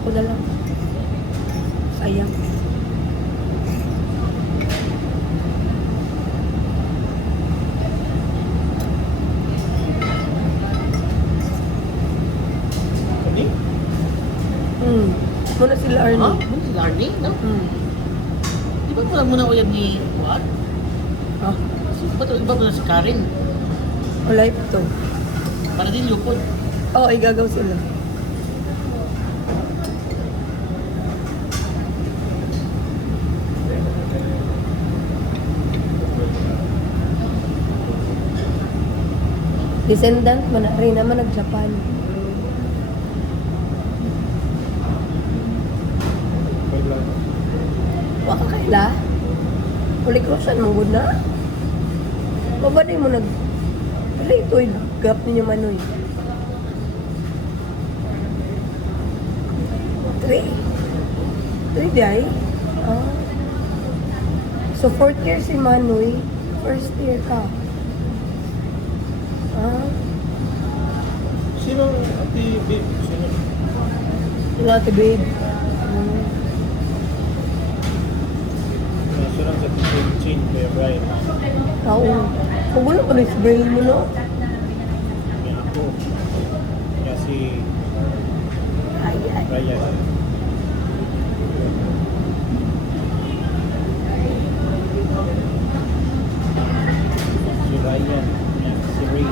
Ako na lang. Sayang. Kani? Muna sila Ha? Arnie. Ano si Arnie? No? Di ba pala muna uyab ni Juan? Ah, Iba pala si Karen. o life to. Para din lupod. Oo, igagaw sila. Descendant man rin naman nag-Japan. Paglang. Waka kaila. Uli crossan mong good na. Mabaday mo nag... Pero ito gap ninyo manoy. 3 day? Ah. So 4th year si Manoy, first year ka. Ah, Sino ati babe? Sino? yung ate babe. Sino ang sa teacher change kaya Brian? Oo. Kung wala pa rin si Brian mo, no? Kaya ako. Kaya si Ay. Ryan. Si Ryan. Si Ray.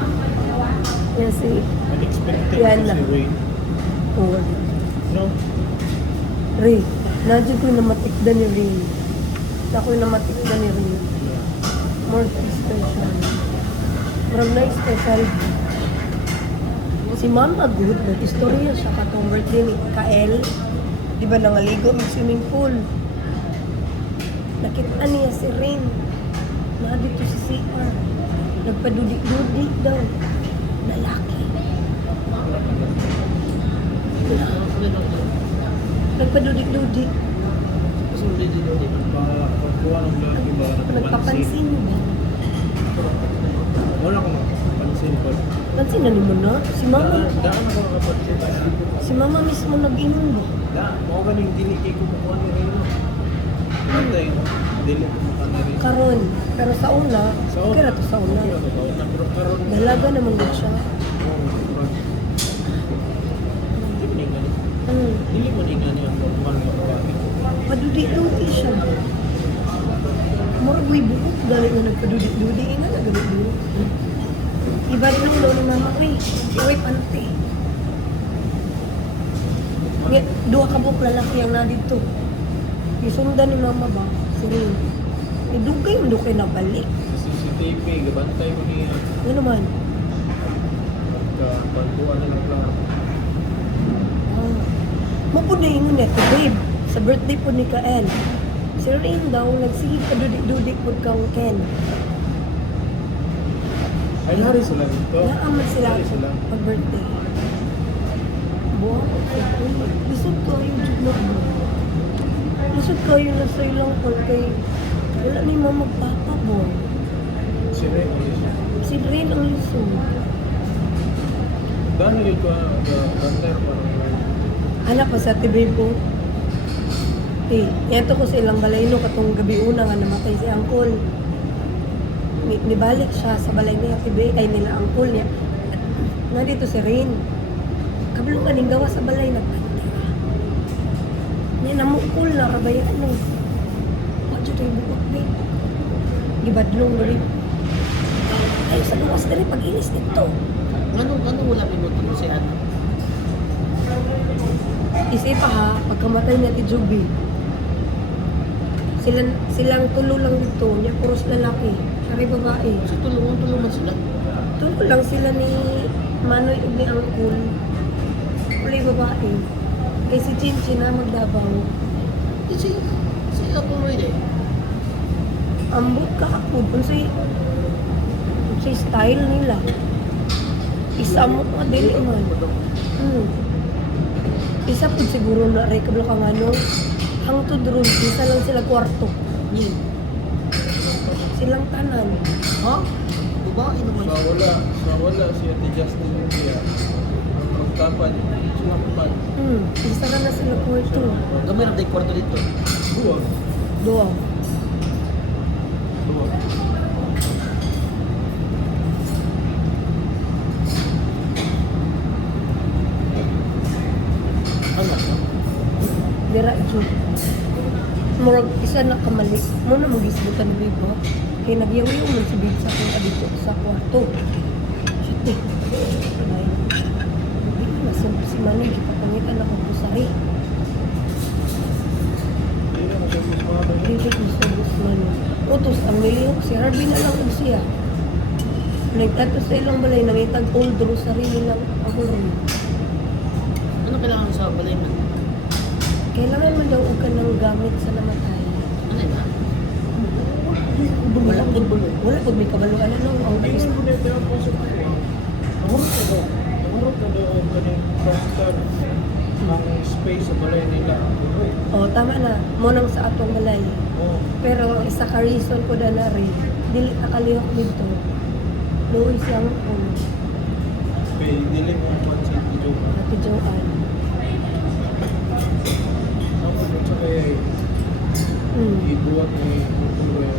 Yan si... Unexpected Yan si na. Ray. Oh, No? Ray. Nadyo ko yung namatikdan ni Ray. Ako yung namatikdan ni Ray. More special. Marag na special. Si Mama Good, nag-istorya siya katong birthday ni Kael. Di ba nangaligo ng swimming pool? Nakita niya si Rain. Na dito si CR. Nagpadudik-dudik daw. Lalaki. Nagpadudik-dudik. Kasi hindi dito, di ba? Pagkuha ng lalaki ba? Nagpapansin ba? Wala akong nakapansin ko. Pansin na ni mo na? Si Mama. Daan ako nakapansin. Si Mama mismo nag-inom ba? Mao ganing dili kay kumukuha ni Rino. Ano yung dili kumukuha ni Rino? Karon. Pero sa una, kaya to sa una. Pero karon Dalaga naman din siya. dili mo ni ngani ang normal nga babae. Padudi-dudi siya. Murag may buhok dahil nga nagpadudi-dudi. Ina na gamit buhok. Iba rin ang ulo ni Mama ko eh. Iway pante. Dua ka buhok lalaki ang na dito. Isundan ni Mama ba? Si Rin. Idugay yung dukay na balik. Sa CCTV gabantay mo niya. Ano naman? Pagkuha na lang lang. Mapo na yung neto, babe. Sa birthday po ni Kael. Si Rain daw, nagsigig ka dudik-dudik po kang Ken. Ay hari sila dito. Naaman sila Hari sila. pag-birthday. Buwan, lisod ko yung jugnog mo. Lisod ko yung nasa ilang call kay wala ni Mama Papa mo. Si Rino. Si Rain ang lisod. Dahil ko bantay ko Anak pa sa tibay ko. Yato ko sa ilang balay no, katong gabi una nga namatay si Angkol. Nibalik siya sa balay niya, tibay, ay nila Angkol niya. Nandito si Rain. Kablong kaning gawa sa balay, nagpantay. Niya namukol na, kabayaan no. Wadyo tayo bukot, babe. Gibadlong na rin. Ay, sa luwas na rin, pag-inis nito. Ano wala pinuto mo si Ana? Isipa ha, pagkamatay niya ti Juby, silang tulo lang dito, niya puros lalaki, sari babae. Kasi tulungan sila. Tulo lang sila ni Manoy ug ni Angkol. Uli babae. Kay si Chinchin na magdabaw. Si ako mo eh. Ambot ka ako, unsay style nila. Isa mo ka dili man. Isa po siguro na rin kablo kang ano, hangtod ron, isa lang sila kwarto. Ni. Silang tanan. Ha? babae naman. Sa wala si Ate Justin India. Ang magtapad, sila kapag. Isa na sila kwarto. Gamay na tayo kwarto dito. Buwag. Doa. Buwag. Ano? Dira jud. Murag isa na kamali. Mo na magisbutan ni Bibo. Kay nagyawiyo man si Bibo sa akong adito sa kwarto. Shit. Ay. Hindi na si Manny gipapangitan ako pusari. Hindi na masabos mga ba? Dito ko sa Guzman. Utos ang nilihok si Harvey na lang og siya. Nagtato sa ilang balay nangitag old rosary nilang ako rin. Ano kailangan sa balay man? Kailangan man daw og kanang gamit sa namatay. Ano yun ha? Wala pud wala pud may kabaluan ano ang Hindi ayos. mo na ito ang pasok ko. Nahurot ka daw. Nahurot ka daw ang kanyang prostar ang space sa balay nila. Oh, tama na. Mo nang sa atong balay. Oo. Pero ang isa ka reason ko na na rin, dili ka kalihok dito. Luoy siyang Kaya dili mo ang pansin ko joke. Ate Joanne. Ako dun sa kaya ibuwag ni Kuya.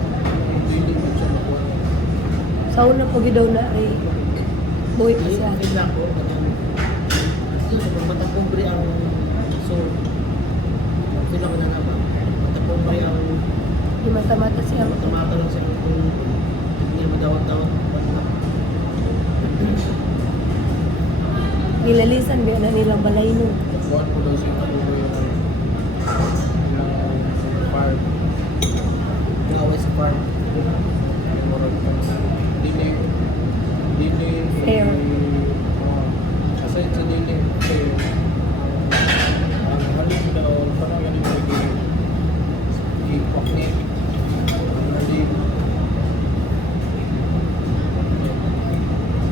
Dili mo siya makuha. Sa una po daw na rin. Buhay pa siya. Kailangan ko. Matapumbre ang so kailangan na naman. Matapumbre ang Di mata-mata siya. tumata lang siya kung hindi madawat-dawat. Nilalisan ba na nilang balay nun. Buwan ko daw siya Kuya ng farm. Gawin sa farm. Dili Fair. aside sa dili fair ang halin daw parang ganun mo i-pakni hindi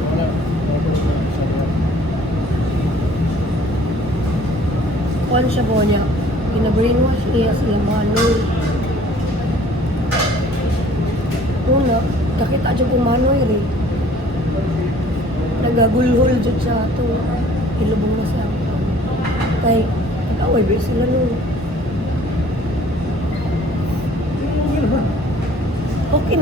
wala sa Kuan siya po niya. Gina-brainwash niya sila mga Noy. Una, kakita siya kung Manoy rin. Nagagulhol dyan siya ito. Ilubong na siya. Kay, nag-away ba sila nun? Okay na.